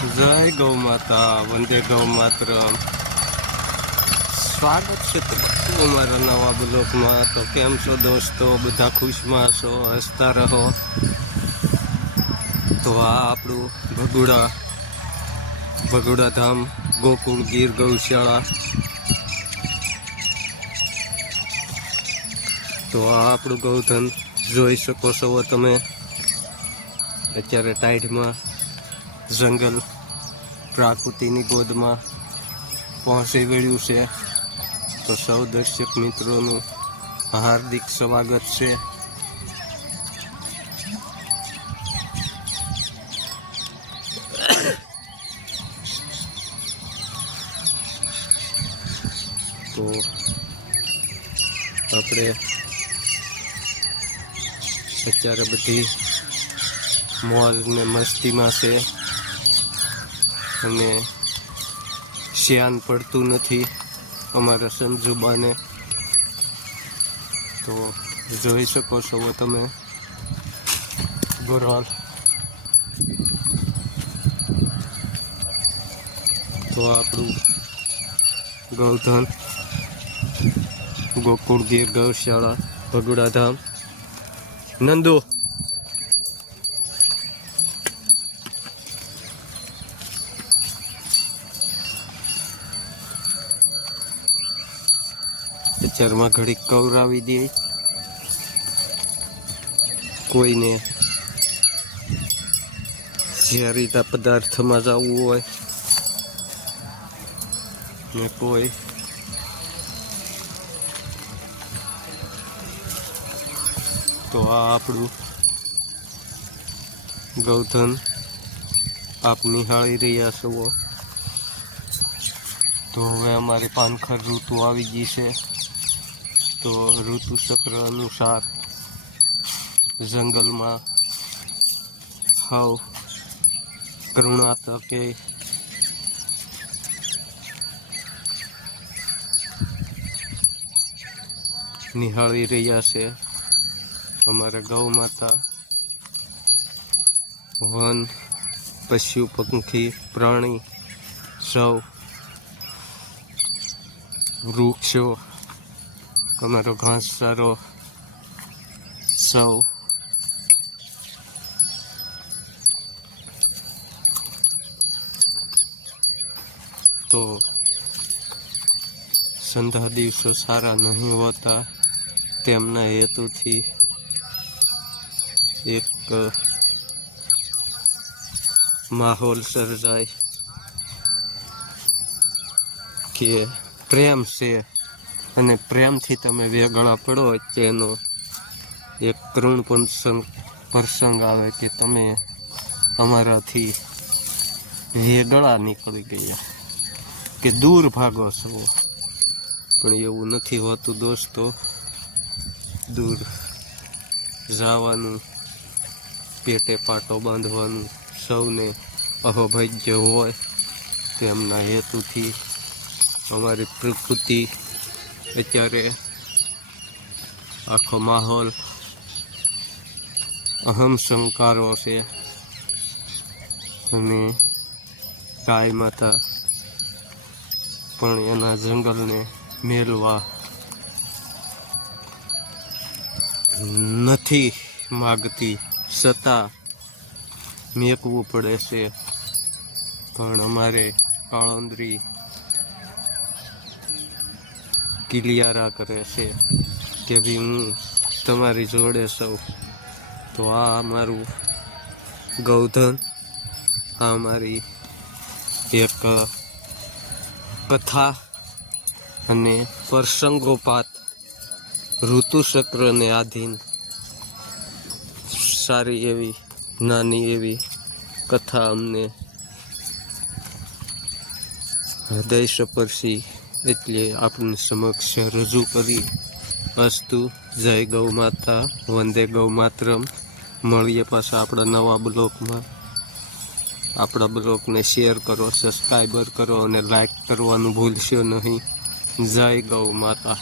જય ગૌ માતા, વંદે ગૌ માતરમ. સ્વાગત છે તમારું અમારા નવા બ્લોગમાં. તો કેમ છો દોસ્તો? બધા ખુશમાં છો, હસતા રહો. તો આ આપણું ભગુડા ધામ ગોકુળ ગીર ગૌશાળા. તો આ આપણું ગૌધન જોઈ શકો છો તમે. અત્યારે ટાઈડમાં જંગલ પ્રાકૃતિની ગોદમાં પહોંચી વળ્યું છે. તો સૌ દર્શક મિત્રોનું હાર્દિક સ્વાગત છે. તો આપણે અત્યારે બધી મોજ ને મસ્તીમાં છે અને શ્યાન પડતું નથી અમારા સંજુબાને. તો જોઈ શકો છો તમે ગોરવાલ. તો આપણું ગૌધન ગોકુળ ગીર ગૌશાળા ભગુડા ધામ. નંદુ અત્યારમાં ઘડીક કવરાવી દે. કોઈને ઝેરીલા પદાર્થમાં જવું હોય ને કોઈ તો આ આપણું ગૌધન આપ નિહાળી રહ્યા છો. તો હવે અમારી પાનખર ઋતુ આવી ગઈ છે. તો ઋતુ ચક્ર અનુસાર જંગલમાં હાવ કરુણા તકે નિહાળી રહ્યા છે અમારા ગૌ માતા. વન, પશુ, પંખી, પ્રાણી, સૌ વૃક્ષો, અમારો ઘાસચારો સૌ તો સંધા દિવસો સારા નહીં હોતા. તેમના હેતુથી એક માહોલ સર્જાય કે પ્રેમ છે અને પ્રેમથી તમે વેગળા પડો તેનો એક કરુણ પ્રસંગ આવે કે તમે અમારાથી વેગળા નીકળી ગયા કે દૂર ભાગો છો. પણ એવું નથી હોતું દોસ્તો. દૂર જવાનું, પેટે પાટો બાંધવાનું સૌને અહોભાગ્ય હોય. તેમના હેતુથી અમારી પ્રકૃતિ અત્યારે આખો માહોલ અહમ શંકારો છે અને ગાય માતા પણ એના જંગલને મેળવા નથી માગતી, છતાં મેકવું પડે છે. પણ અમારે કાળોંદરી કિલિયારા કરે છે કે ભાઈ હું તમારી જોડે છું. તો આ અમારું ગૌધન, આ અમારી એક કથા અને પ્રસંગોપાત ઋતુચક્રને આધીન સારી એવી નાની એવી કથા અમને હૃદય સ્પર્શી એટલે આપની સમક્ષ રજૂ કરી. અસ્તુ. જય ગૌ માતા, વંદે ગૌ માતરમ. મળીએ પાછા આપણા નવા બ્લોગમાં. આપણા બ્લોગને શેર કરો, સબસ્ક્રાઈબર કરો અને લાઈક કરવાનું ભૂલશો નહીં. જય ગૌ માતા.